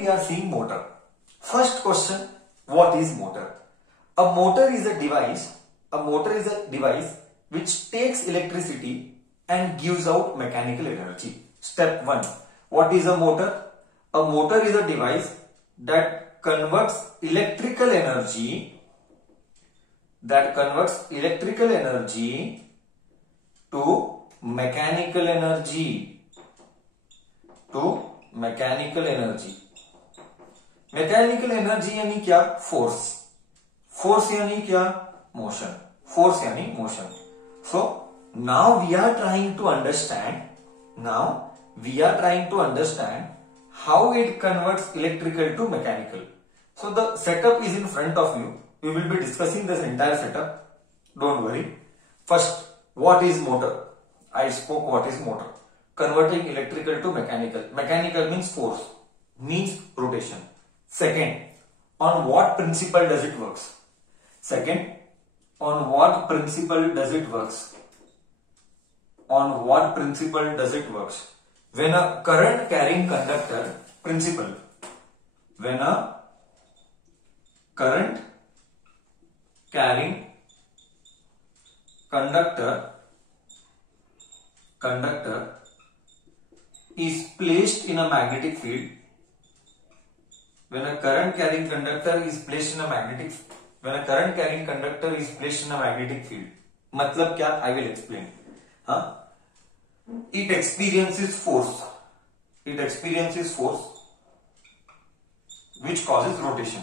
we are seeing motor. First question, what is motor? A motor is a device. A motor is a device which takes electricity and gives out mechanical energy. Step 1. What is a motor? A motor is a device that converts electrical energy to mechanical energy. Mechanical energy यानी क्या? Force यानी क्या? Motion. Force यानी motion. So now we are trying to understand how it converts electrical to mechanical. So the setup is in front of you. We will be discussing this entire setup. Don't worry. First, what is motor? I spoke what is motor. Converting electrical to mechanical. Mechanical means force, means rotation. Second, on what principle does it works? When a current carrying conductor, principle, when a current carrying conductor is placed in a magnetic field, मतलब क्या? I will explain. It experiences force which causes rotation.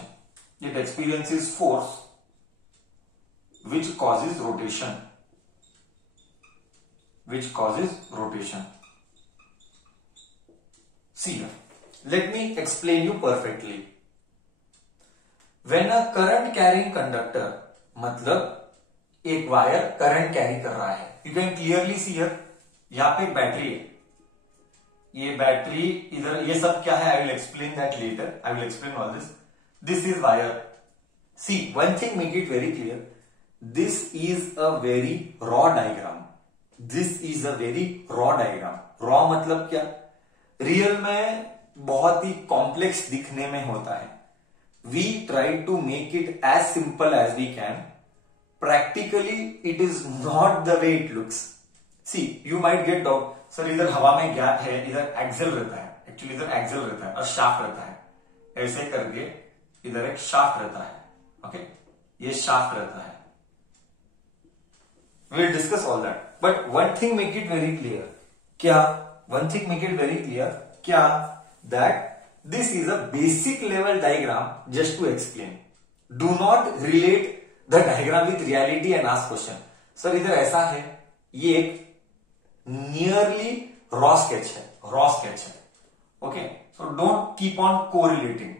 See here, let me explain you perfectly. When a current carrying conductor, मतलब एक wire current carry कर रहा है. You can clearly see here. यहां पे एक बैटरी है. ये बैटरी इधर, ये सब क्या है? I will explain that later. I will explain all this. This is wire. See, one thing make it very clear. This is a very raw diagram. Raw मतलब क्या? रियल में बहुत ही कॉम्प्लेक्स दिखने में होता है. We try to make it as simple as we can. Practically, it is not the way it looks. See, you might get doubt. Sir इधर हवा में गैप है, इधर एक्सेल रहता है. एक्चुअली इधर एक्सेल रहता है और शाफ्ट रहता है. ऐसे करके इधर एक शाफ्ट रहता है. ओके, ये शाफ्ट रहता है. We will discuss all that. But one thing make it very clear. क्या? That this is a basic level diagram just to explain. Do not relate the diagram with reality and ask question. Sir इधर ऐसा है. ये एक nearly raw sketch है. Okay, so don't keep on correlating.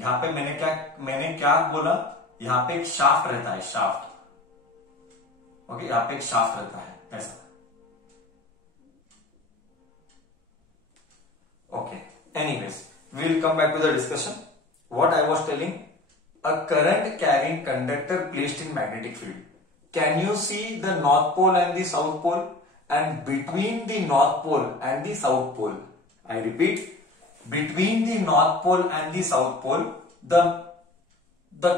यहां पे मैंने क्या बोला? यहां पे एक शाफ्ट रहता है. ओके, यहां पे एक शाफ्ट रहता है ऐसा. Okay, anyways, we will come back to the discussion. What I was telling, a current carrying conductor placed in magnetic field. Can you see the north pole and the south pole? And between the north pole and the south pole, I repeat, between the north pole and the south pole, the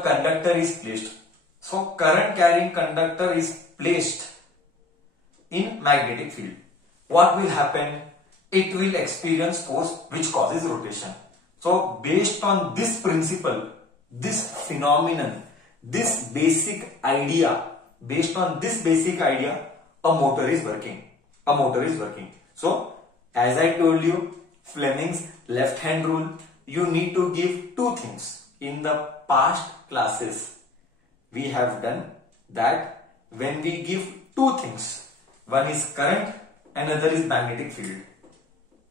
conductor is placed. So current carrying conductor is placed in magnetic field. What will happen? It will experience force which causes rotation. So based on this principle, this phenomenon, this basic idea, a motor is working. So as I told you, Fleming's left hand rule, you need to give two things. In the past classes we have done that. When we give two things, one is current, another is magnetic field.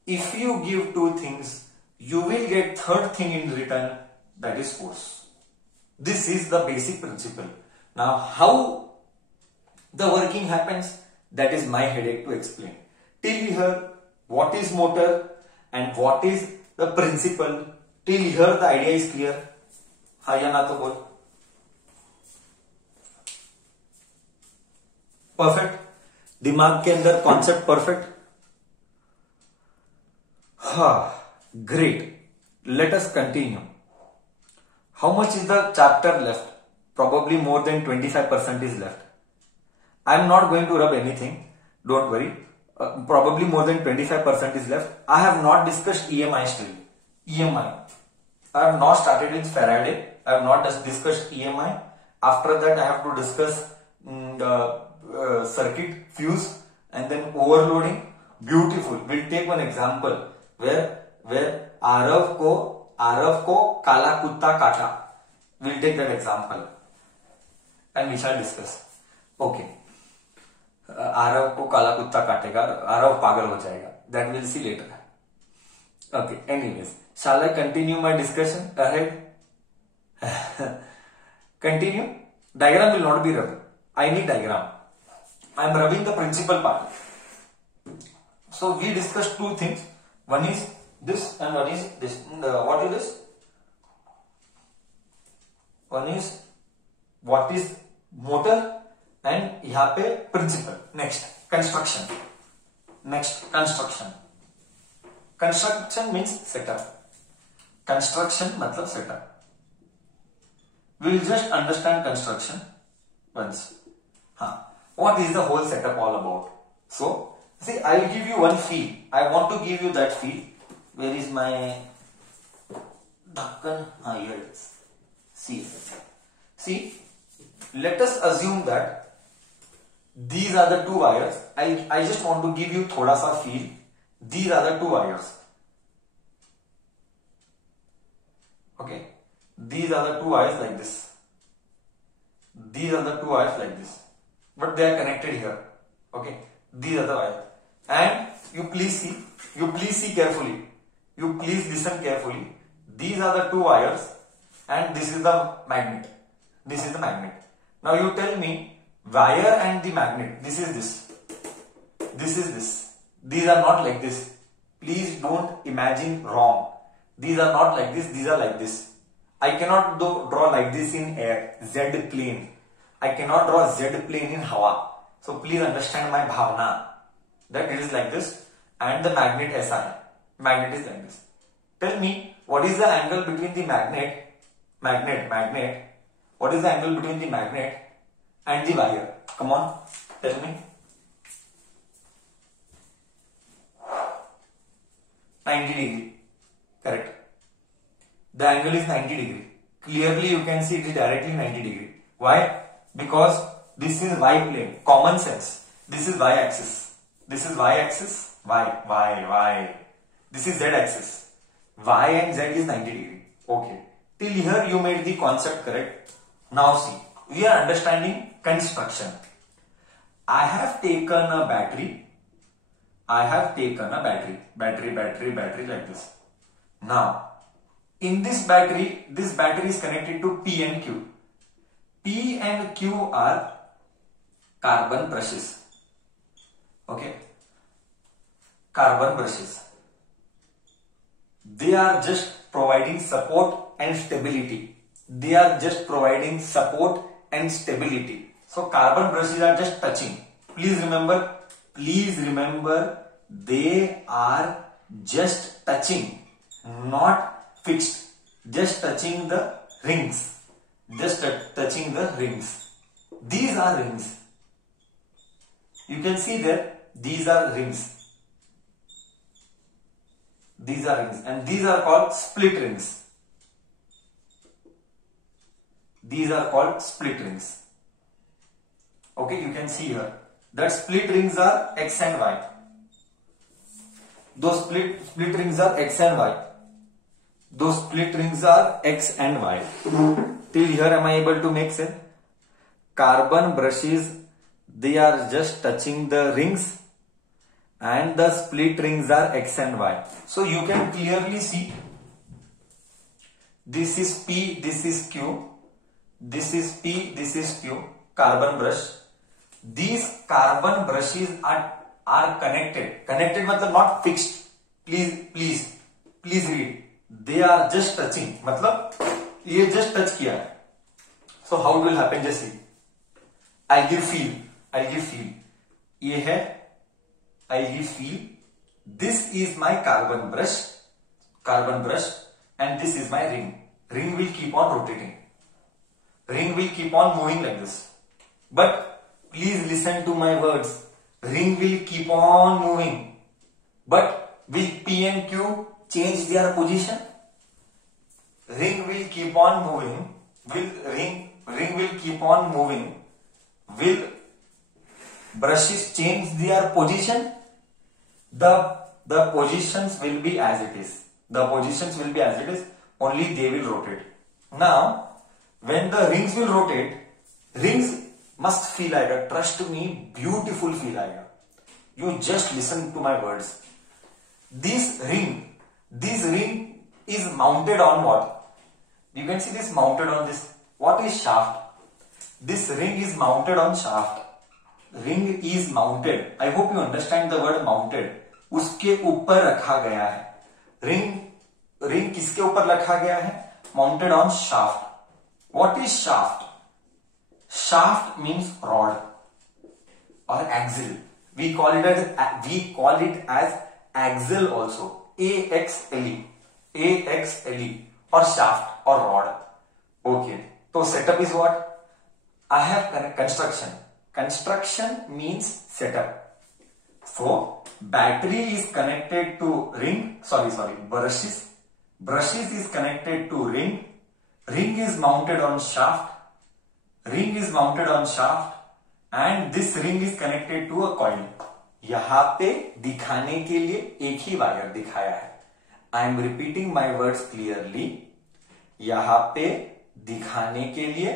If you give two things, you will get third thing in return, that is force. This is the basic principle. Now how the working happens, that is my headache to explain. Till here, what is motor and what is the principle, till here the idea is clear. हाँ या ना तो बोल. Perfect. दिमाग के अंदर concept perfect. हाँ, Great. Let us continue. How much is the chapter left? Probably more than 25% is left. I am not going to rub anything. Don't worry. Probably more than 25% is left. I have not discussed EMI still. EMI. I have not started with Faraday. I have not discussed EMI. After that, I have to discuss the circuit fuse and then overloading. Beautiful. We'll take one example where Aarav को काला कुत्ता काटा. We'll take that example and we shall discuss. Okay. Aarav को काला कुत्ता काटेगा, आरव पागल हो जाएगा. That we'll see later. Okay. Anyways, shall I continue my discussion ahead? Continue. Diagram will not be rubbed. I need diagram. I am rubbing the principal part. So we discussed two things. One is this and one is this. What is this? One is what is motor and यहाँ पे principal. Next construction. Construction means setup. Construction मतलब setup. We will just understand construction once. What is the whole setup all about? So, see, I will give you one feel. I want to give you that feel. Where is my Dhakkan? Here it is. See, let us assume that these are the two wires. I just want to give you thoda sa feel. These are the two wires. Okay. These are the two wires like this. These are the two wires like this. But they are connected here. Okay. These are the wires. And you please see carefully. You please listen carefully. These are the two wires and this is the magnet. This is the magnet. Now you tell me wire and the magnet. This is this. This is this. These are not like this. Please don't imagine wrong. These are not like this. These are like this. I cannot draw like this in air. Z plane. I cannot draw Z plane in Hawa. So please understand my bhavna. That it is like this and the magnet SI. Magnet is like this. Tell me what is the angle between the magnet. What is the angle between the magnet and the wire? Come on, tell me. 90 degree. Correct. The angle is 90 degree. Clearly you can see it is directly 90 degree. Why? Because this is Y plane. Common sense. This is Y axis. This is Y axis. Y. This is Z axis. Y and Z is 90 degree. Okay. Till here you made the concept correct. Now see. We are understanding construction. I have taken a battery. Battery like this. Now, in this battery is connected to P and Q. P and Q are carbon brushes. Okay. Carbon brushes. They are just providing support and stability. So carbon brushes are just touching. Please remember, they are just touching, not fixed. Just touching the rings. These are rings. You can see there, these are rings. And these are called split rings. Okay, you can see here that split rings are X and Y. Those split rings are X and Y. Till here am I able to make sense? Carbon brushes, they are just touching the rings and the split rings are X and Y. So you can clearly see this is P, this is Q, this is P, this is Q, carbon brush. These carbon brushes are connected. Connected matlab not fixed. Please read. They are just touching. मतलब ये just touch किया है. So how it will happen? Just see. I'll give feel. ये है. I'll give feel. This is my carbon brush carbon brush, and this is my ring. Ring will keep on rotating. Ring will keep on moving like this. But please listen to my words. Ring will keep on moving. But will P and Q change their position? Ring will keep on moving. Ring will keep on moving. Will brushes change their position? The positions will be as it is. The positions will be as it is. Only they will rotate. Now, when the rings will rotate, rings must feel आएगा. Trust me, beautiful feel आएगा. You just listen to my words. This ring is mounted on what? You can see this mounted on this. What is shaft? This ring is mounted on shaft. Ring is mounted. I hope you understand the word mounted. उसके ऊपर रखा गया है. Ring किसके ऊपर रखा गया है? Mounted on shaft. What is shaft? Shaft means rod or axle. We call it as axle also. AXLE or shaft or rod. Okay. So setup is what? I have construction. Construction means setup. So battery is connected to ring. Brushes. Brushes is connected to ring. Ring is mounted on shaft. Ring is mounted on shaft. And this ring is connected to a coil. यहाँ पे दिखाने के लिए एक ही wire दिखाया है. I am repeating my words clearly. यहाँ पे दिखाने के लिए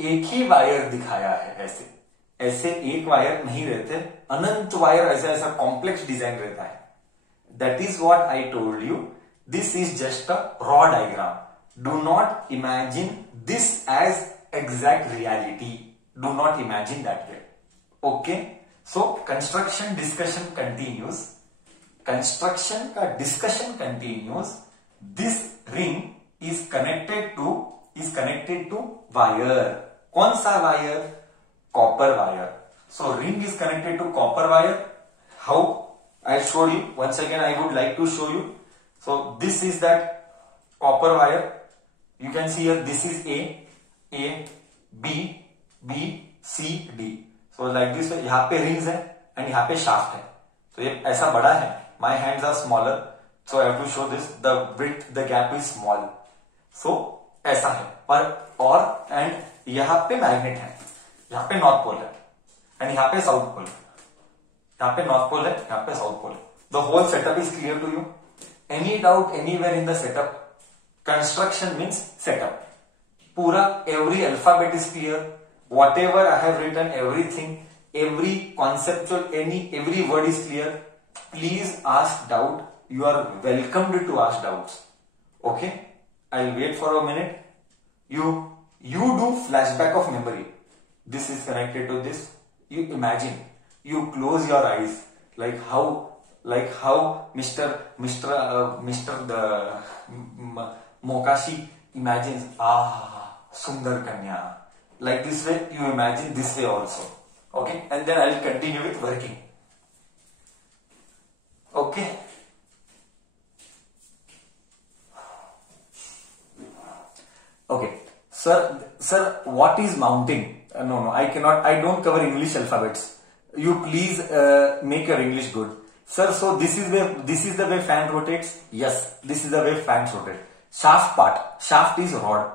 एक ही वायर दिखाया है. ऐसे एक वायर नहीं रहते, अनंत वायर ऐसा कॉम्प्लेक्स डिजाइन रहता है. That is what I told you. This is just a raw diagram. Do not imagine this as exact reality. Do not imagine that way. Okay? So construction discussion continues. Construction का discussion continues. This ring is connected to wire. कौन सा wire? Copper wire. So ring is connected to copper wire. How? I showed you. Once again, I would like to show you. So this is that copper wire. You can see here. This is A, B, C, D. So like this way, यहाँ पे rings है and यहाँ पे shaft है. तो ये ऐसा बड़ा है. My hands are smaller, so I have to show this. The width, the gap is small. So ऐसा है. और and यहाँ पे magnet है. यहाँ पे नॉर्थ पोल है and यहाँ पे साउथ पोल है. यहाँ पे नॉर्थ पोल है, यहाँ पे साउथ पोल है. The whole setup is clear to you. Any doubt anywhere in the setup? Construction means setup. पूरा every alphabet is clear. Whatever I have written, everything, every conceptual, every word is clear. Please ask doubt. You are welcomed to ask doubts. Okay? I'll wait for a minute. You do flashback of memory. This is connected to this. You imagine. You close your eyes. Like how Mr. Mokashi imagines, Sundar Kanya. Like this way, you imagine this way also. Okay? And then I'll continue with working. Okay? Okay. Sir, what is mounting? No, I cannot. I don't cover English alphabets. You please make your English good. Sir, so this is the way fan rotates? Yes, this is the way fans rotate. Shaft part. Shaft is rod.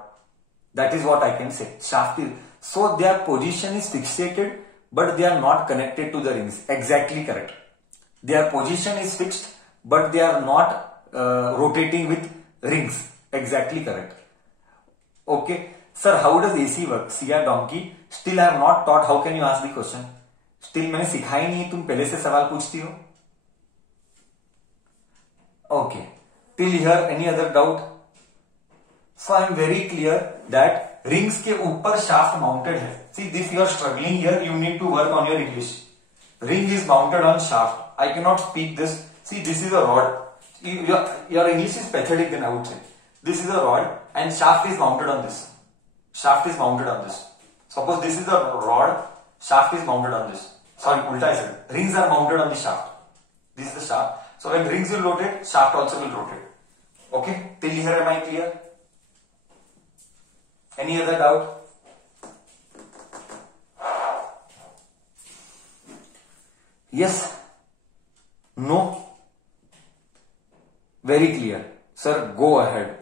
That is what I can say. Shaft is. So their position is fixated, but they are not connected to the rings. Exactly correct. Their position is fixed, but they are not rotating with rings. Exactly correct. Okay. Sir, how does AC work? CR donkey. Still I have not taught. How can you ask the question? Still मैंने सिखाई नहीं, तुम पहले से सवाल पूछती हो. Okay. Till here, any other doubt? So I am very clear that rings के ऊपर shaft mounted है. See, if you are struggling here, you need to work on your English. Ring is mounted on shaft. I cannot speak this. See, this is a rod. Your English is pathetic then I would say. This is a rod and shaft is mounted on this. Shaft is mounted on this. Suppose this is a rod, shaft is mounted on this. Sorry, ulta I said. Rings are mounted on the shaft. This is the shaft. So when rings will rotate, shaft also will rotate. Okay, till here am I clear? Any other doubt? Yes? No? Very clear. Sir, go ahead.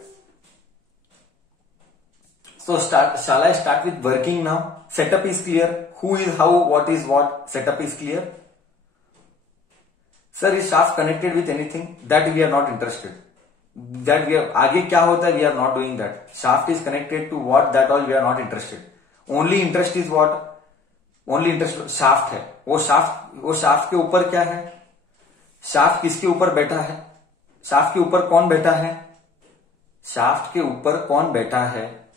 So shall I start with working now? Setup is clear. Who is how, what is what, setup is clear. Sir, is shaft connected with anything? That we are not interested. That we are, आगे क्या होता है, we are not doing that. Shaft is connected to what, that all we are not interested. Only interest is what? Only interest shaft है. वो shaft के ऊपर क्या है? शाफ्ट किसके ऊपर बैठा है? शाफ्ट के ऊपर कौन बैठा है? शाफ्ट के ऊपर कौन बैठा है?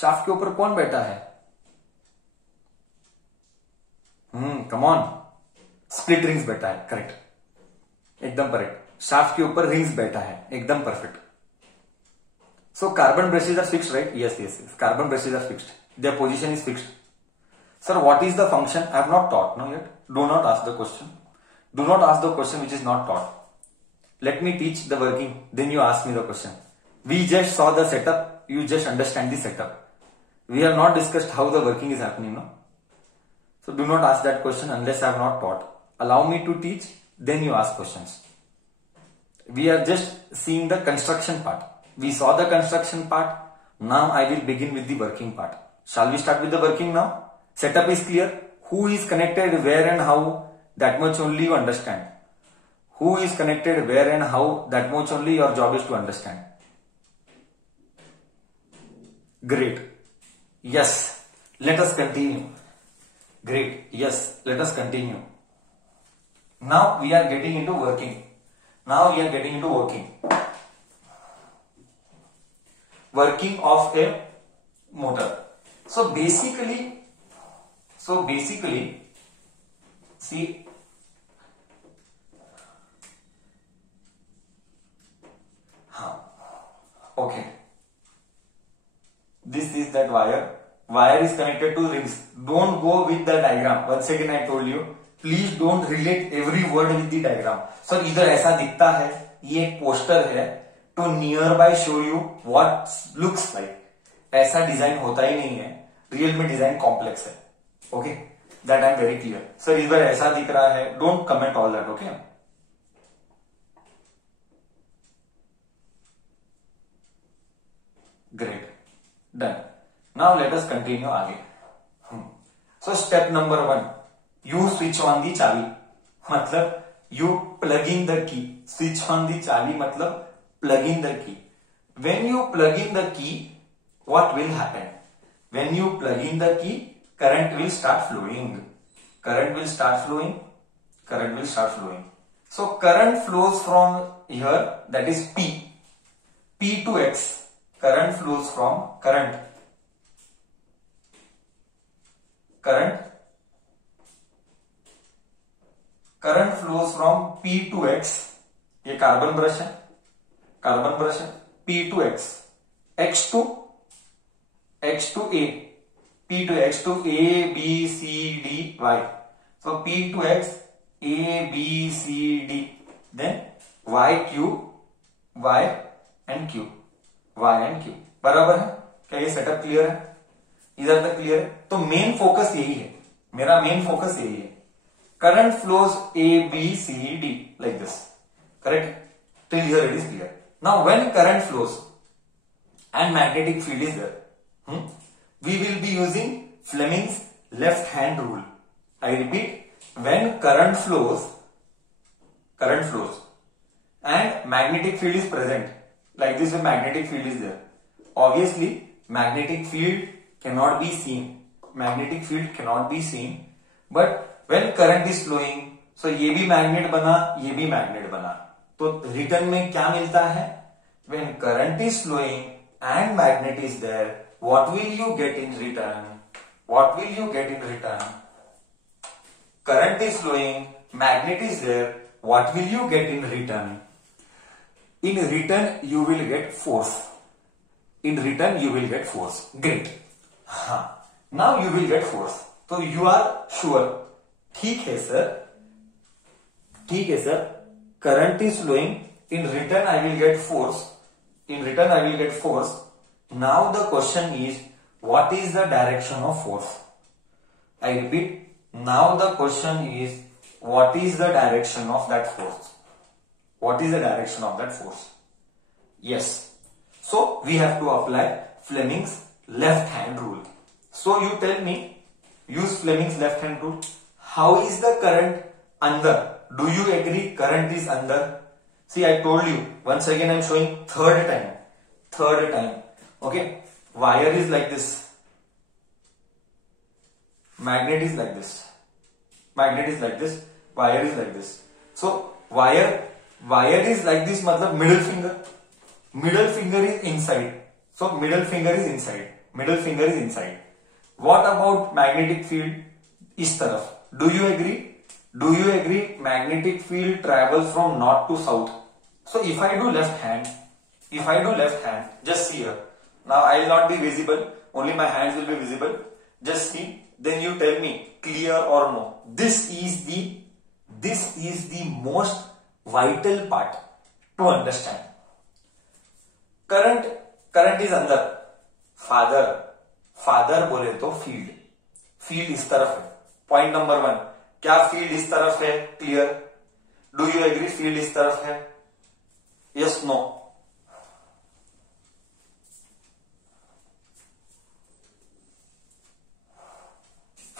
शाफ्ट के ऊपर कौन बैठा है? Come on. स्प्लिट रिंग्स बैठा है. करेक्ट, एकदम करेक्ट. शाफ्ट के ऊपर रिंग्स बैठा है. एकदम perfect. So carbon brushes are fixed, right? Yes. Carbon brushes are fixed. Their position is fixed. Sir, what is the function? I have not taught, no yet. Do not ask the question. Do not ask the question which is not taught. Let me teach the working, then you ask me the question. We just saw the setup, you just understand the setup. We have not discussed how the working is happening, no? So do not ask that question unless I have not taught. Allow me to teach, then you ask questions. We are just seeing the construction part. We saw the construction part. Now I will begin with the working part. Shall we start with the working now? Setup is clear. Who is connected where and how, that much only you understand. Who is connected where and how, that much only your job is to understand. Great. Yes. Let us continue. Great. Yes. Let us continue. Now we are getting into working. Working of a motor. So basically, see, okay, this is that wire is connected to rings. Don't go with the diagram. Once again I told you, please don't relate every word with the diagram. So इधर ऐसा दिखता है, ये एक poster है, to nearby show you what looks like. ऐसा design होता ही नहीं है, रियल में डिजाइन कॉम्प्लेक्स है. Okay, that I am very clear. Sir इस बार ऐसा दिख रहा है, don't comment all that. Okay, great, done. Now let us continue आगे. So step number 1, you switch on the चाबी, मतलब you plug in the key. Switch on the चाबी मतलब plug in the key. When you plug in the key, what will happen? When you plug in the की, current will start flowing. So current flows from here, that is P to X. Current flows from current flows from P to X. ये carbon brush है, P to X, X to A, P to X to A, B, C, D, Y. So P to X, A, B, C, D. Then Y, Q, Y and Q. बराबर है क्या? ये setup clear है? इधर तक clear है? तो main focus यही है, मेरा मेन फोकस यही है. Current flows A, B, C, D like this. Correct? Till here it is clear. Now when current flows and magnetic field is there, we will be using Fleming's left hand rule. I repeat, when current flows and magnetic field is present, like this, when magnetic field is there, obviously magnetic field cannot be seen, but when current is flowing, so ये भी magnet बना, ये भी magnet बना, तो return में क्या मिलता है? When current is flowing and magnet is there, what will you get in return? Current is flowing, magnet is there, what will you get in return? In return you will get force. Great. Now you will get force. So you are sure, ठीक है sir, ठीक है sir, current is flowing, in return I will get force, in return I will get force. Now the question is, what is the direction of force? I repeat, now the question is, what is the direction of that force? What is the direction of that force? Yes, so we have to apply Fleming's left hand rule. So you tell me, use Fleming's left hand rule. How is the current under? Do you agree current is under? See, I told you, once again I am showing third time, okay, wire is like this, magnet is like this, wire is like this. So wire is like this, matlab middle finger is inside, so middle finger is inside. What about magnetic field? Is taraf. Do you agree magnetic field travels from north to south? So if I do left hand, just see here. Now I will not be visible, only my hands will be visible. Just see, then you tell me clear or no. This is the most vital part to understand. Current is अंदर, father बोले तो field इस तरफ है. Point number 1, क्या field इस तरफ है? Clear. Do you agree field इस तरफ है? Yes, no.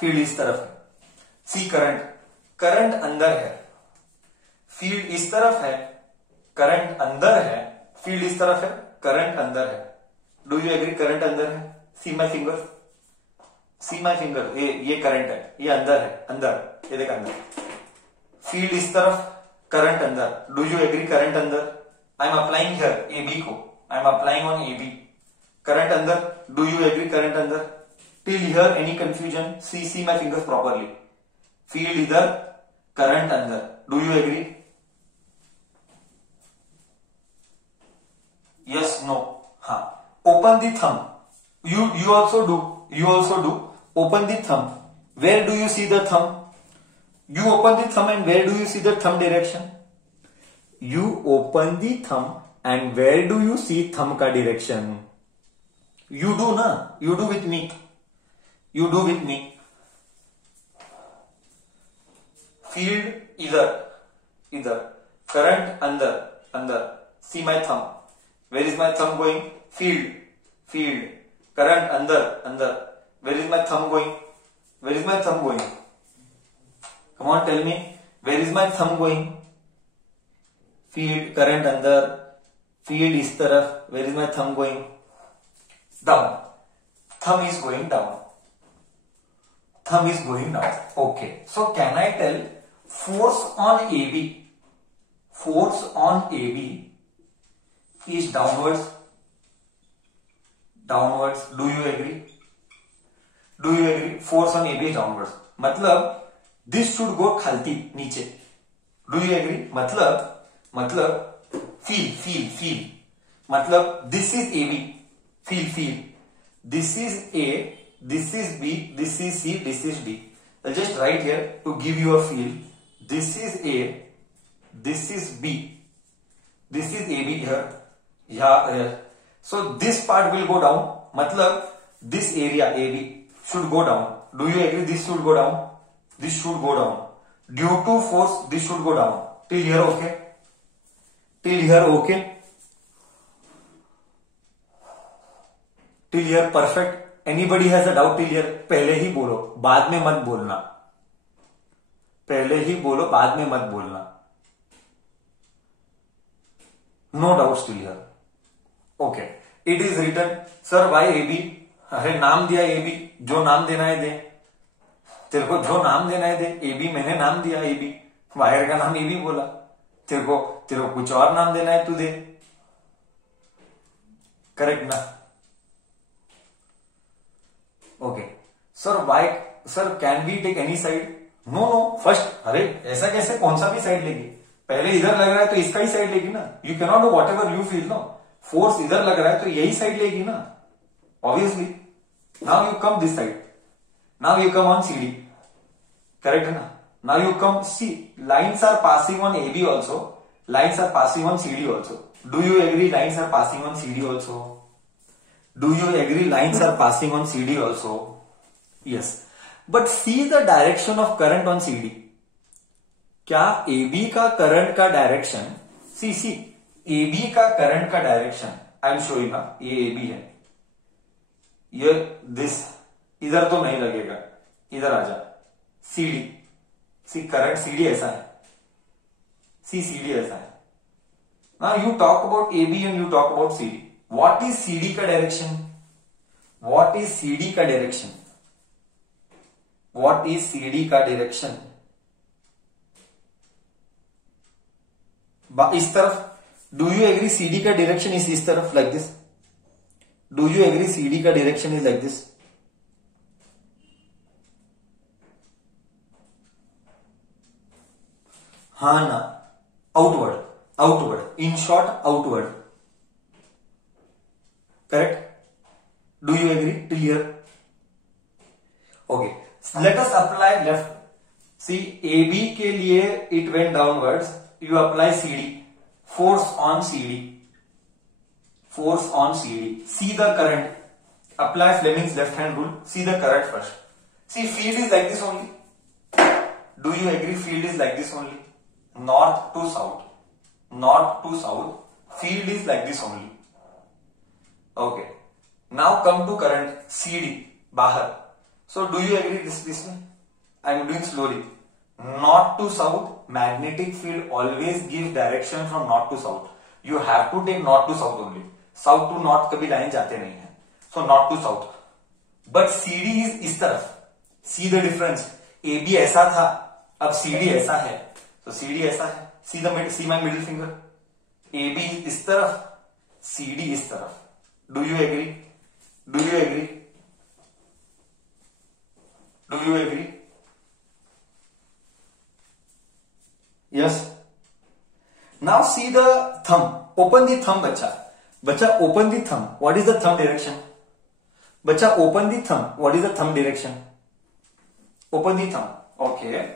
फील्ड इस तरफ है. सी, करंट अंदर है, फील्ड इस तरफ है. करंट अंदर है, फील्ड इस तरफ है, करंट अंदर है. डू यू एग्री करंट अंदर है? सी माई फिंगर, ये करंट है, ये अंदर है, अंदर, ये देख अंदर. फील्ड इस तरफ, करंट अंदर. डू यू एग्री करंट अंदर? I am applying here AB को, I am applying on AB. Current अंदर. डू यू एग्री करंट अंदर? Till here any confusion? See my fingers properly. Field इधर, करंट अंदर. Do you agree? Yes, no. हाँ. Open the thumb. You also do. Open the thumb. Where do you see the thumb? You open the thumb and where do you see the thumb direction? You open the thumb and where do you see thumb का direction? You do ना? You do with me. Field इधर. Current अंदर. See my thumb. Where is my thumb going? Field. Current अंदर. Where is my thumb going? Come on, tell me. Where is my thumb going? Field, current अंदर. Field इस तरफ. Where is my thumb going? Down. Thumb is going down. Okay. So can I tell force on AB? Force on AB is downwards. Do you agree? Force on AB is downwards. मतलब this should go खालती नीचे. Do you agree? मतलब feel. मतलब this is AB. Feel. This is A. This is B. This is C. This is D. I'll just write here to give you a feel. This is A. This is B. This is AB here. So this part will go down. मतलब this area AB should go down. Do you agree? This should go down. Due to force, this should go down. Till here, okay? Till here, perfect. Anybody has a doubt till here? पहले ही बोलो, बाद में मत बोलना. No doubts till here. Okay. It is written, sir, why AB? अरे नाम दिया AB, जो नाम देना है दे. तेरे को जो नाम देना है दे. AB मैंने नाम दिया AB. वायर का नाम AB बोला. तेरे को कुछ और नाम देना है तू दे. करेक्ट ना? Okay. Sir can we take any side? No. First, अरे ऐसा कैसे? कौन सा भी साइड लेगी? पहले इधर लग रहा है तो इसका ही साइड लेगी ना. You can not do whatever you feel. No, force इधर लग रहा है तो यही साइड लेगी ना, obviously. Now you come this side. Now you come on CD. Correct है ना? Now you come, see, lines are passing on AB also, lines are passing on CD also. Do you agree lines are passing on CD also? Do you agree lines are passing on CD also? Yes. But see the direction of current on CD. क्या AB का current का direction, सी AB का current का direction I am showing, ये AB है, ये this, इधर तो नहीं लगेगा, इधर आ जा, CD, सी करंट CD ऐसा है, सी CD ऐसा है. Now you talk about AB and you talk about CD. What is CD का डायरेक्शन? व्हाट इज CD का डायरेक्शन? व्हाट इज CD का डायरेक्शन? इस तरफ. डू यू एग्री CD का डायरेक्शन इस तरफ, like this? Do you agree CD का direction is like this? हाँ ना, outward, outward, in short outward. Correct? Do you agree till here? Okay, let us apply left. See AB के लिए it went downwards, you apply CD, force on CD, force on CD. See the current, apply Fleming's left hand rule, see the current first. See, field is like this only. Do you agree field is like this only? North to south, north to south, field is like this only. Okay, now come to current CD, bahar. So do you agree this way? I am doing slowly. North to south, magnetic field always gives direction from north to south. You have to take north to south only. South to north कभी line जाते नहीं है. So north to south. But CD is इस तरफ. See the difference. AB ऐसा था, अब CD ऐसा है. So CD ऐसा है. See my middle finger. AB इस तरफ, CD इस तरफ. Do you agree? Do you agree? Do you agree? Yes. Now see the thumb. Open the thumb, bacha. Bacha, open the thumb. What is the thumb direction? Bacha, open the thumb. What is the thumb direction? Open the thumb. Okay.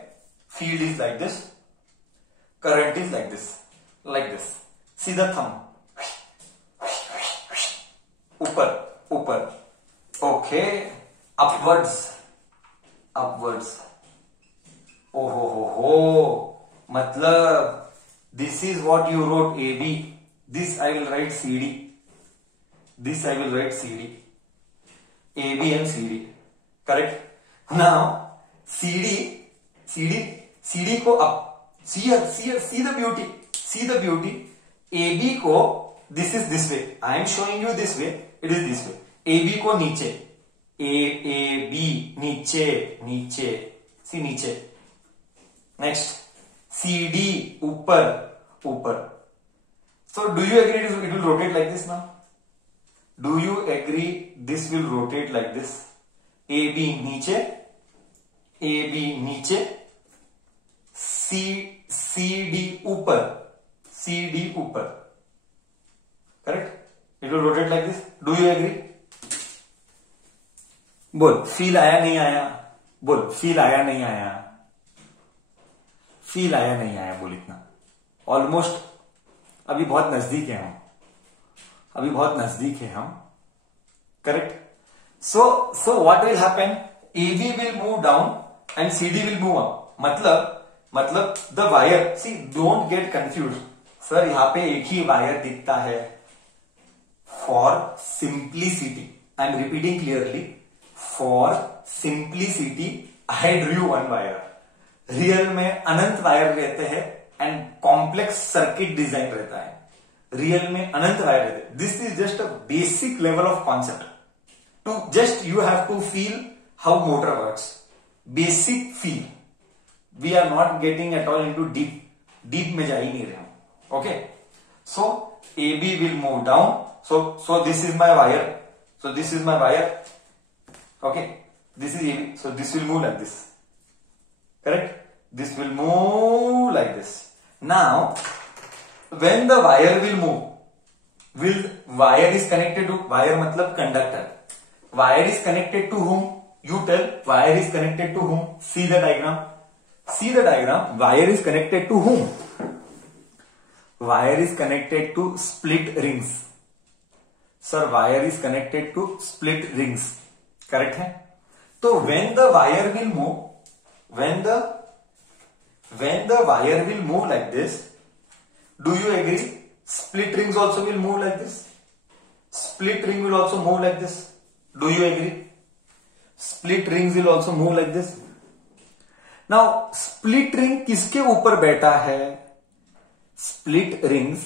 Field is like this. Current is like this. Like this. See the thumb. Upper. Upper. Okay. Upwards. Upwards. Oh ho. मतलब this is what you wrote AB, this I will write CD, this I will write CD, AB and CD, correct? Now CD को up, see the beauty, AB को this is this way, I am showing you this way, it is this way. AB को नीचे, AB नीचे, see नीचे. Next CD ऊपर. So do you agree it will rotate like this now? Do you agree this will rotate like this? AB नीचे, CD ऊपर. Correct? It will rotate like this. Do you agree? बोल, feel आया नहीं आया? बोल, feel आया नहीं आया? फील आया नहीं आया? बोल इतना. ऑलमोस्ट अभी बहुत नजदीक है हम. Correct? So what will happen? AB will move down and CD will move up. मतलब the wire, see don't get confuse. Sir यहां पे एक ही वायर दिखता है. For simplicity, I am repeating clearly, for simplicity I drew one wire. Real में अनंत wire रहते हैं एंड कॉम्प्लेक्स सर्किट डिजाइन रहता है. रियल में अनंत वायर रहते हैं. This is just a basic level of concept. To just you have to feel how motor works. Basic feel. We are not getting at all into deep में जा ही नहीं रहे हम. Okay, so AB will move down. So this is my wire. Okay, this is AB, so this will move like this. Correct? This will move like this. Now, when the wire will move, wire is connected to, wire matlab conductor. Wire is connected to whom? You tell. Wire is connected to whom? See the diagram. See the diagram. Wire is connected to whom? Wire is connected to split rings. Sir, wire is connected to split rings. Correct है? So when the wire will move, when the wire will move like this, do you agree? Split rings also will move like this. Split ring will also move like this. Do you agree? Split rings will also move like this. Now, split ring किसके ऊपर बैठा है? Split rings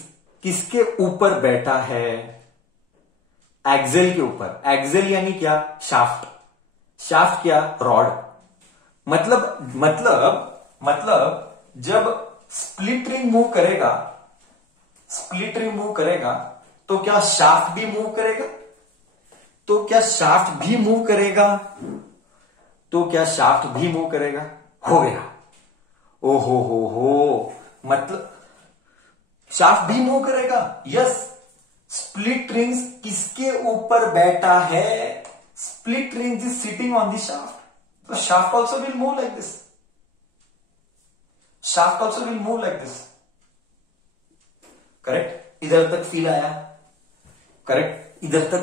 किसके ऊपर बैठा है? Excel के ऊपर. एक्सेल यानी क्या? शाफ्ट. शाफ्ट क्या? रॉड. मतलब जब स्प्लिट रिंग मूव करेगा, तो क्या शाफ्ट भी मूव करेगा? हो गया. ओहो हो. मतलब शाफ्ट भी मूव करेगा. यस. स्प्लिट रिंग्स किसके ऊपर बैठा है? Split rings is sitting on the shaft. तो shaft also will move like this. Correct. इधर तक फील आया? करेक्ट. इधर तक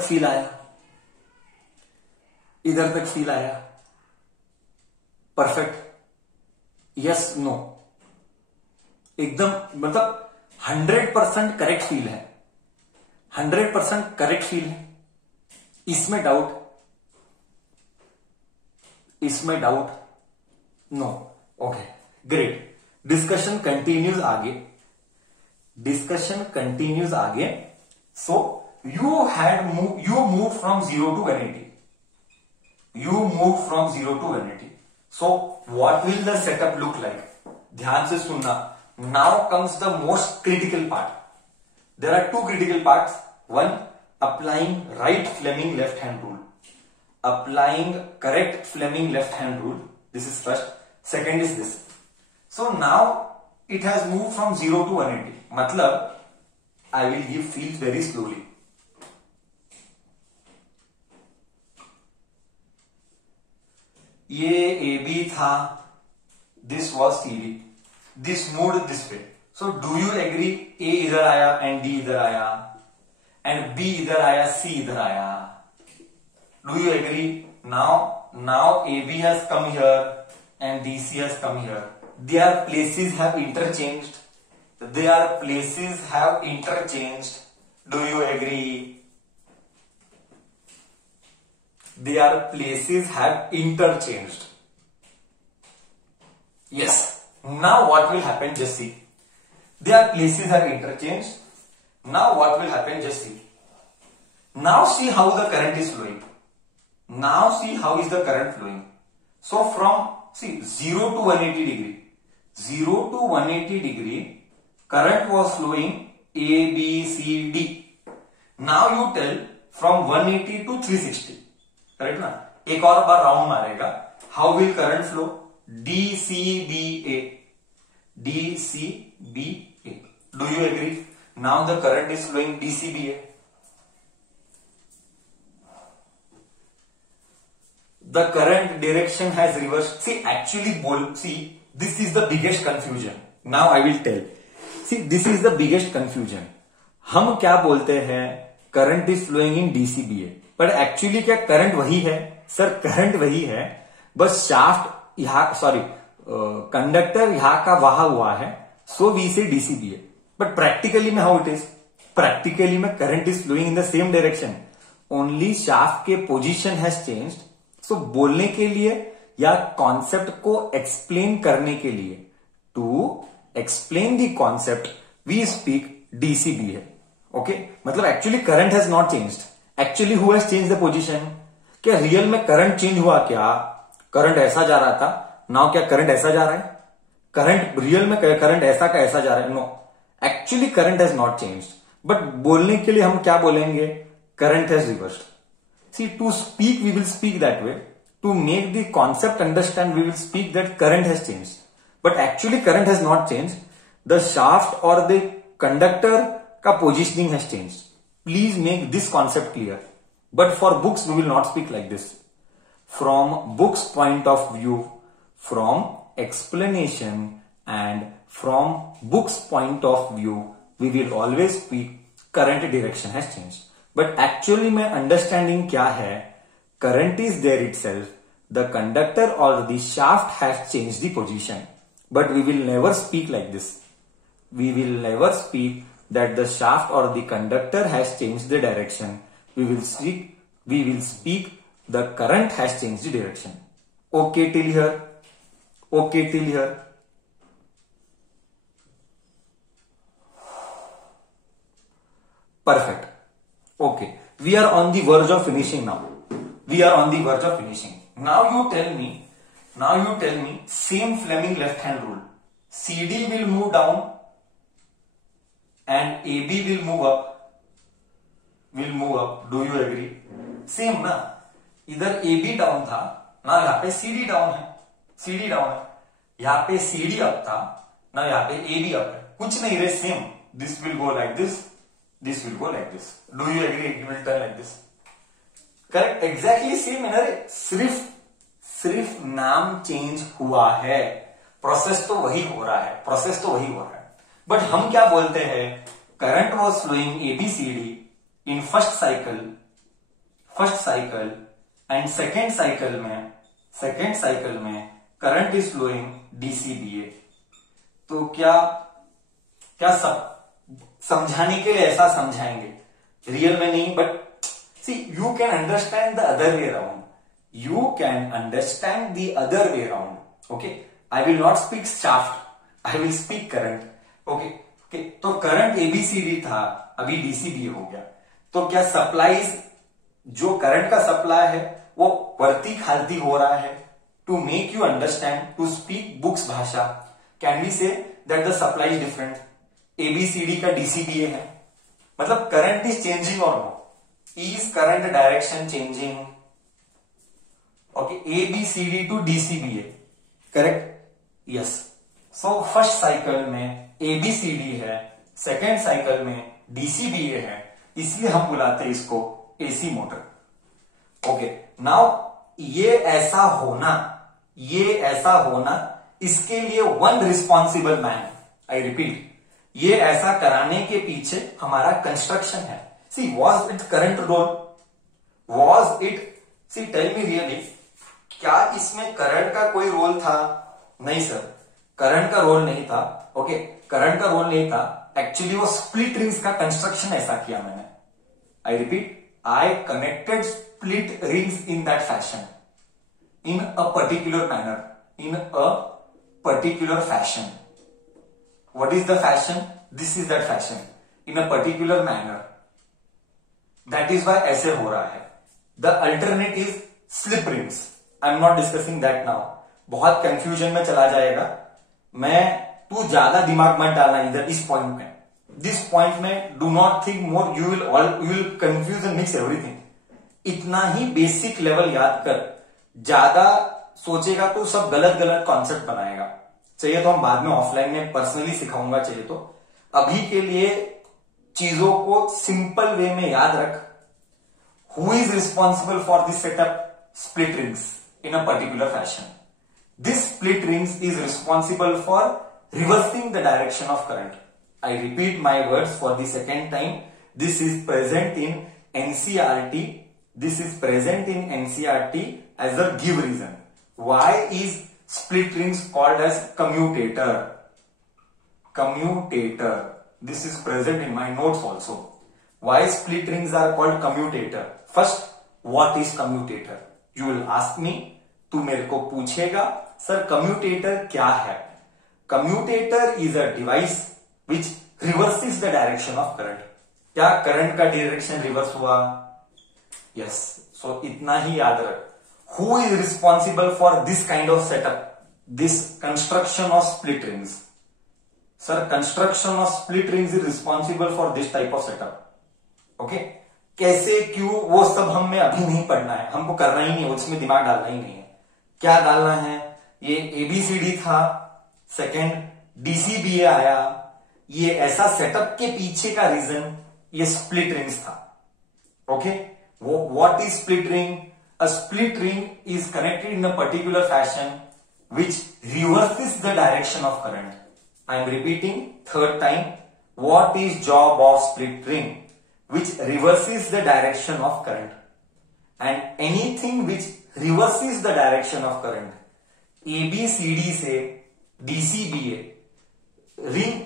फील आया? परफेक्ट. Yes, no. एकदम मतलब 100% करेक्ट फील है. 100% करेक्ट फील है. इसमें doubt? No. Okay, great. Discussion continues आगे. So you moved from 0 to 180. So what will the setup look like? ध्यान से सुनना. Now comes the most critical part. There are two critical parts. One, applying right Fleming left hand rule. Applying correct Fleming left hand rule. This is first. Second is this. So now it has moved from 0 to 180. मतलब I will give feels very slowly. ये AB था. This was CD. This moved this way. So do you agree? A इधर आया and D इधर आया and B इधर आया, C इधर आया. Do you agree? Now AB has come here and DC has come here. Their places have interchanged. Do you agree? Their places have interchanged. Yes. Now what will happen? Just see. Their places have interchanged. Now what will happen? Just see. Now see how the current is flowing. So from 0 to 180 degree. 0 to 180 degree, current was flowing A, B, C, D. Now you tell from 180 to 360. Correct ना? एक और बार round मारेगा. How will current flow? DCBA. Do you agree? Now the current is flowing DCBA. The current direction has reversed. See, this is the biggest confusion. Now I will tell. See, this is the biggest confusion. हम क्या बोलते हैं? Current is flowing in DCBA. पर actually क्या current वही है? Sir, current वही है, बस शाफ्ट कंडक्टर यहां का वहा हुआ है. So we say DCBA. But practically में हाउ इट इज? प्रैक्टिकली में current is flowing in the same direction. Only shaft के पोजीशन हैज चेंज्ड. सो बोलने के लिए या कॉन्सेप्ट को एक्सप्लेन करने के लिए, to explain the concept we speak DCBA. Okay, मतलब actually current has not changed. Actually who has change the position? क्या रियल में करंट चेंज हुआ? क्या करंट ऐसा जा रहा था, नाउ क्या करंट ऐसा जा रहा है? करंट रियल में करंट ऐसा का ऐसा जा रहा है? No, actually current has not changed. But बोलने के लिए हम क्या बोलेंगे? Current has reversed. See, to speak we will speak that way. To make the concept understand we will speak that current has changed. But actually current has not changed. The shaft और the conductor का positioning has changed. Please make this concept clear. But for books, we will not speak like this. From books point of view, from explanation and from book's point of view, we will always speak current direction has changed. But actually में understanding क्या है, current is there itself, the conductor or the shaft has changed the position. But we will never speak like this. We will never speak that the shaft or the conductor has changed the direction. We will speak the current has changed the direction. Okay till here? Okay till here? Perfect. Okay. We are on the verge of finishing now. We are on the verge of finishing. Now you tell me, same Fleming left hand rule. CD will move down and AB will move up. Do you agree? Same ना, इधर AB down था ना, यहाँ पे CD down है, यहाँ पे CD up था ना, यहाँ पे AB अप है. कुछ नहीं रे, same. This will go like this. This will go like this. Do you agree? It will turn like this. Correct? Exactly same है ना रे. सिर्फ नाम चेंज हुआ है. प्रोसेस तो वही हो रहा है. बट हम क्या बोलते हैं? Current was flowing ABCD in first cycle and second cycle में करंट इज फ्लोइंग DCBA. तो क्या सब समझाने के लिए ऐसा समझाएंगे, रियल में नहीं. But see, you can understand the other way around. Okay, I will not speak shaft, I will speak current. Okay, तो करंट ABCD था, अभी DCBA हो गया. तो क्या सप्लाईज, जो करंट का सप्लाई है वो बढ़ती खालती हो रहा है. To make you understand, to speak books भाषा, can we say that the supply is different. ABCD का DCBA है, मतलब करंट इज चेंजिंग और नो. Is current direction changing? Okay, ABCD to DCBA, correct? Yes. So first cycle में ABCD है, second cycle में DCBA है, इसलिए हम बुलाते हैं इसको AC मोटर. ओके, नाउ ये ऐसा होना, इसके लिए one responsible man. I repeat, ये ऐसा कराने के पीछे हमारा कंस्ट्रक्शन है. See, was it current role? Tell me really, क्या इसमें करंट का कोई रोल था? नहीं सर, करंट का रोल नहीं था. ओके, करंट का रोल नहीं था. एक्चुअली वो स्प्लिट रिंग्स का कंस्ट्रक्शन ऐसा किया मैंने. I repeat, I connected split rings in that fashion, in a particular manner, What is the fashion? This is that fashion, in a particular manner. That is why ऐसे हो रहा है. The alternate is slip rings. I am not discussing that now. बहुत confusion में चला जाएगा. तू ज्यादा दिमाग मत डालना इधर इस पॉइंट में. This point में do not think more, you will confuse and mix everything. इतना ही बेसिक लेवल याद कर. ज्यादा सोचेगा तो सब गलत कॉन्सेप्ट बनाएगा. चाहिए तो हम बाद में ऑफलाइन में पर्सनली सिखाऊंगा चाहिए तो. अभी के लिए चीजों को सिंपल वे में याद रख. Who is responsible for this setup? Split rings in a particular fashion. This split rings is responsible for reversing the direction of current. I repeat my words for the second time. This is present in NCERT. As a give reason. Why is split rings called as commutator? This is present in my notes also. Why split rings are called commutator? First, what is commutator? You will ask me. तू मेरे को पूछेगा, sir commutator क्या है? Commutator is a device which reverses the direction of current. क्या current का direction reverse हुआ? Yes. सो इतना ही याद रख. Who is responsible for this kind of setup? This construction of split rings. Sir, construction of split rings is responsible for this type of setup. Okay, कैसे, क्यों, वो सब हमें अभी नहीं पढ़ना है. हमको करना ही नहीं है, उसमें दिमाग डालना ही नहीं है. क्या डालना है? ये ABCD था, सेकेंड DCBA आया. ये ऐसा सेटअप के पीछे का रीजन ये स्प्लिट रिंग्स था. Okay, what is split ring? A split ring is connected in a particular fashion which reverses the direction of current. I am repeating third time. What is job of split ring? Which reverses the direction of current. And anything which reverses the direction of current, ABCD से DCBA,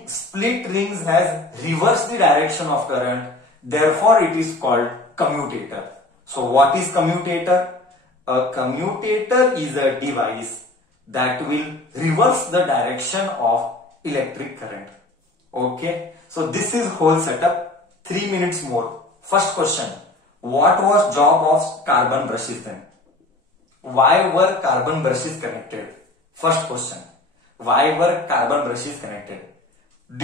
split rings has reversed the direction of current, therefore it is called commutator. So what is commutator? A commutator is a device that will reverse the direction of electric current. Okay, so this is whole setup. 3 minutes more. First question, what was job of carbon brushes then? Why were carbon brushes connected? First question, why were carbon brushes connected?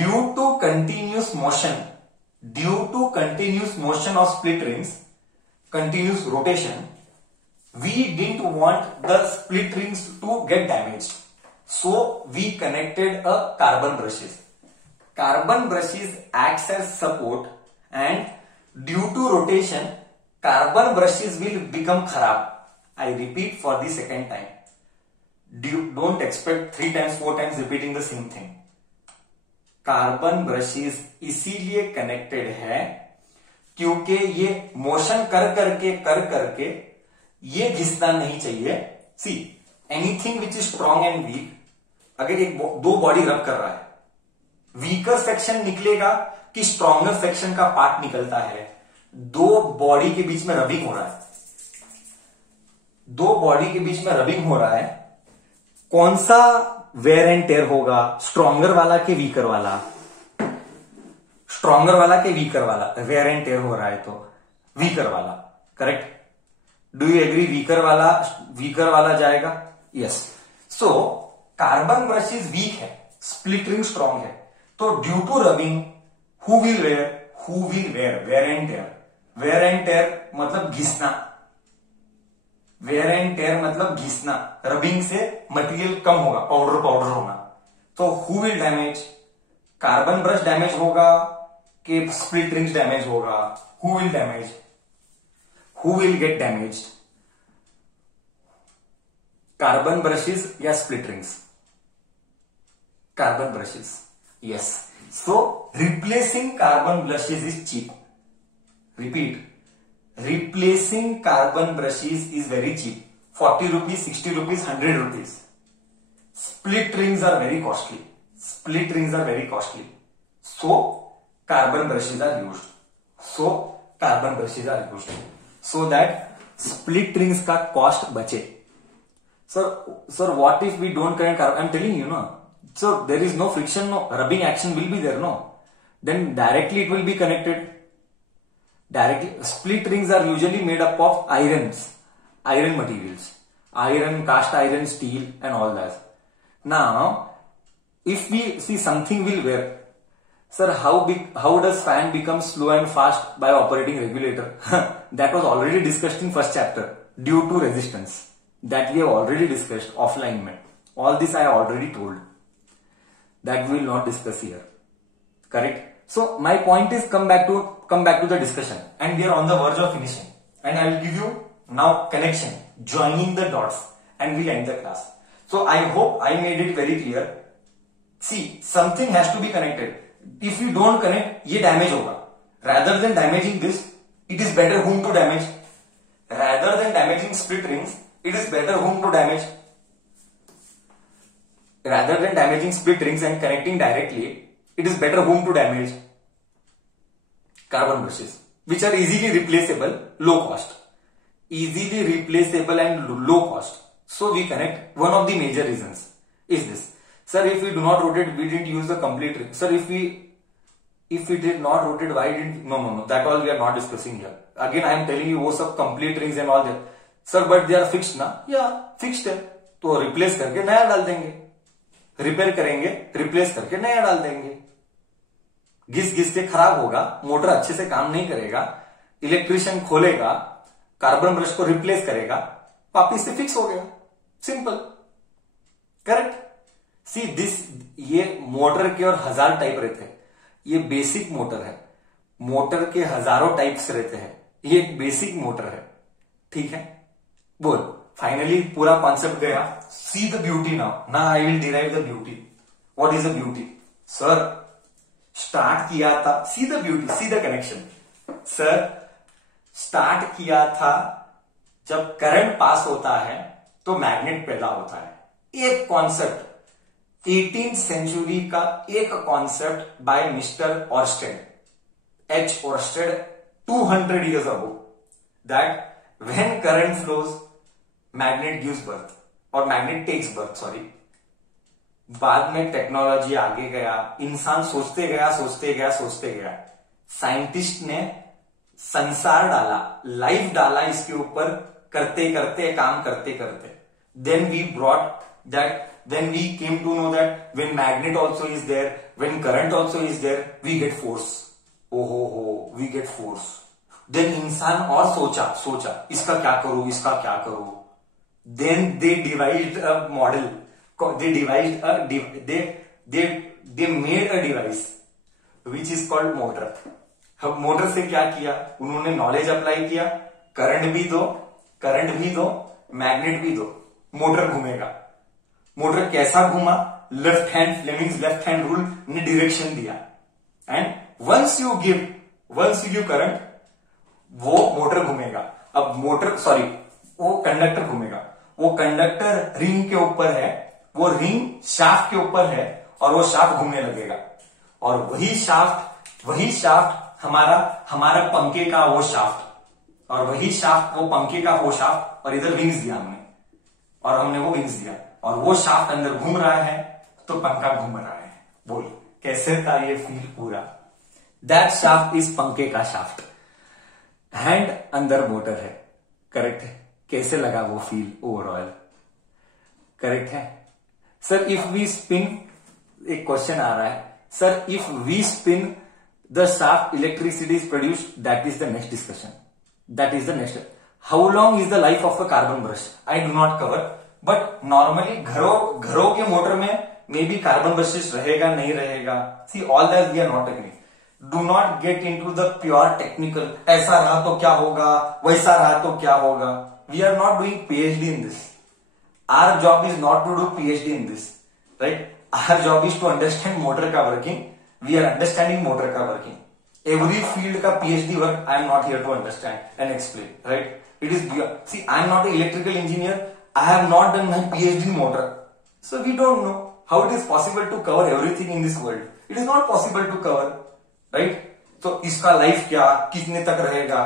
Due to continuous motion of split rings, continuous rotation, we didn't want the split rings to get damaged. So we connected a carbon brushes. Carbon brushes acts as support, and due to rotation, carbon brushes will become kharab. I repeat for the second time. Don't expect 3 times 4 times repeating the same thing. Carbon brushes इसीलिए connected है क्योंकि ये motion कर करके ये घिसना नहीं चाहिए. See anything which is strong and weak, अगर एक दो बॉडी रब कर रहा है, वीकर सेक्शन निकलेगा कि स्ट्रॉन्गर सेक्शन का पार्ट निकलता है. दो बॉडी के बीच में रबिंग हो रहा है, दो बॉडी के बीच में रबिंग हो रहा है. कौन सा वेयर एंड टेयर होगा, स्ट्रॉन्गर वाला के वीकर वाला? स्ट्रॉन्गर वाला के वीकर वाला. वेयर एंड टेयर हो रहा है तो वीकर वाला. Correct? Do you agree? Weaker वाला जाएगा. Yes. So carbon brush is weak है, स्प्लिट रिंग स्ट्रॉन्ग है, तो due to rubbing who will wear? Wear and tear. Wear and tear मतलब घिसना. वेयर एंड टेयर मतलब घिसना. रबिंग से मटेरियल कम होगा, पाउडर होना. तो who will damage? Carbon brush damage होगा कि स्प्लिट रिंग्स डैमेज होगा? Who will damage? Who will get damage? Carbon brushes या split rings? Carbon brushes. Yes. So replacing carbon brushes is cheap. Repeat, replacing carbon brushes is very cheap. 40 rupees, 60 rupees, 100 rupees. Split rings are very costly. So carbon brushes are used. So that split rings का cost बचे. Sir, what if we don't connect carbon? I'm telling you, no. So there is no friction, no rubbing action will be there, no. Then directly it will be connected. Directly, split rings are usually made up of iron materials, iron, cast iron, steel, and all that. Now, if we see something will wear, sir, how does fan become slow and fast by operating regulator? That was already discussed in first chapter. Due to resistance, that we have already discussed offline. All this I already told. That we will not discuss here. Correct? So my point is come back to the discussion, and we are on the verge of finishing, and I will give you now connection, joining the dots, and we'll end the class. So I hope I made it very clear. See, something has to be connected. If you don't connect, ये damage होगा. Rather than damaging this, it is better whom to damage. Rather than damaging split rings, it is better whom to damage. Rather than damaging split rings and connecting directly, it is better whom to damage? Carbon brushes, which are easily replaceable, low cost. Easily replaceable and low cost. So we connect. One of the major reasons is this. Sir, if we do not rotate, we didn't use the complete ring. Sir, if we did not rotate, why didn't? No. That all we are not discussing here. Again, I am telling you, वो सब complete rings and all that. Sir, but they are fixed ना? Yeah, fixed है. तो replace करके नया डाल देंगे. Repair करेंगे, रिप्लेस करके नया डाल देंगे. घिस के खराब होगा, मोटर अच्छे से काम नहीं करेगा, इलेक्ट्रिशियन खोलेगा, कार्बन ब्रश को रिप्लेस करेगा, वापिस से फिक्स हो गया. सिंपल. करेक्ट? सी दिस, ये मोटर के और 1000 टाइप रहते हैं. ये बेसिक मोटर है. मोटर के हजारों टाइप्स रहते हैं. ये एक बेसिक मोटर है. ठीक है? बोल. फाइनली पूरा कॉन्सेप्ट गया. See the beauty now I will derive the beauty. What is the beauty? Sir start किया था, see the beauty, see the connection. Sir start किया था जब करंट पास होता है तो मैग्नेट पैदा होता है. एक कॉन्सेप्ट 18th सेंचुरी का एक concept by mister Oersted, H Oersted 200 years ago, that when current flows magnet gives birth or magnet takes birth, sorry. बाद में टेक्नोलॉजी आगे गया, इंसान सोचते गया, साइंटिस्ट ने संसार डाला, लाइफ डाला इसके ऊपर, काम करते then we brought that, then we came to know that when magnet also is there, when current also is there, we get force. we get force. then इंसान और सोचा इसका क्या करूं. then they devised a model, they made a device which is called motor. अब motor से क्या किया, उन्होंने नॉलेज अप्लाई किया, करंट भी दो, मैग्नेट भी दो, मोटर घूमेगा. मोटर कैसा घूमा? Left hand, Fleming's left hand rule ने डायरेक्शन दिया. And once you give current, वो मोटर घूमेगा. अब वो कंडक्टर घूमेगा. वो कंडक्टर रिंग के ऊपर है, वो रिंग शाफ्ट के ऊपर है, और वो शाफ्ट घूमने लगेगा. और वही शाफ्ट हमारा पंखे का वो शाफ्ट, और वही शाफ्ट वो पंखे का वो शाफ्ट, और इधर विंग्स दिया हमने वो विंग्स दिया, और वो शाफ्ट अंदर घूम रहा है तो पंखा घूम रहा है. बोल कैसे था ये फील पूरा? दैट शाफ्ट इज पंखे का शाफ्ट, हैंड अंदर मोटर है. करेक्ट है? कैसे लगा वो फील ओवरऑल? करेक्ट है सर. इफ वी स्पिन, एक क्वेश्चन आ रहा है sir, if we spin the shaft electricity is produced, that is the next discussion. How long is the life of a carbon brush? I do not cover, but normally घरों के motor में may be carbon brushes रहेगा नहीं रहेगा. See all that we are not technique. Do not get into the pure technical. ऐसा रहा तो क्या होगा, वैसा रहा तो क्या होगा. We are not doing PhD in this. Our job is not to do PhD in this, right? Our job is to understand motor का working. We are understanding motor का working. Every field का PhD work I am not here to understand and explain, right? It is beyond. See, I am not an electrical engineer. I have not done my PhD in motor, so we don't know how it is possible to cover everything in this world. It is not possible to cover, right? तो इसका life क्या, कितने तक रहेगा?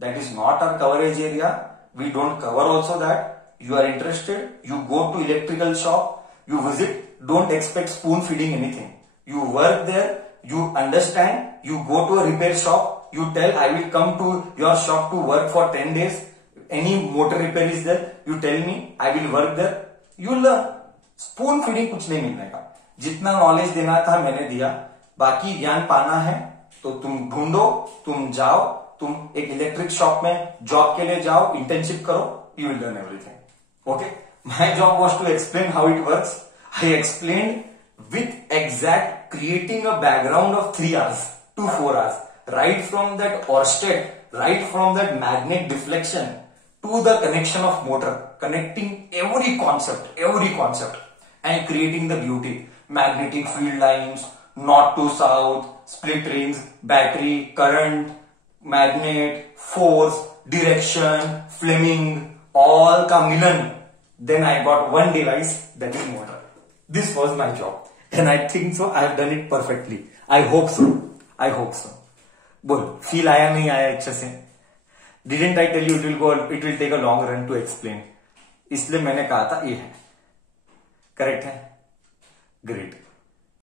That is not our coverage area. We don't cover also that. You are interested, you go to electrical shop, you visit, don't expect spoon feeding anything. You work there, you understand, you go to a repair shop, you tell I will come to your shop to work for 10 days. Any motor repair is there, you tell me, I will work there. You learn. Spoon feeding कुछ नहीं मिलने का. जितना knowledge देना था मैंने दिया, बाकी ज्ञान पाना है तो तुम ढूंढो, तुम जाओ, तुम एक इलेक्ट्रिक शॉप में जॉब के लिए जाओ, इंटर्नशिप करो, you will learn everything. Okay, my job was to explain how it works. I explained with exact creating a background of 3 hours to 4 hours, right from that Orsted, right from that magnet deflection to the connection of motor, connecting every concept and creating the beauty. Magnetic field lines, north to south, split rings, battery, current, magnet, force, direction, Fleming, all का मिलन. Then I got one device, that is motor. This was my job, and I think so I have done it perfectly. I hope so. बोल feel आया नहीं आया अच्छे से? Didn't I tell you it will take a long run to explain? इसलिए मैंने कहा था ये है. करेक्ट है? ग्रेट.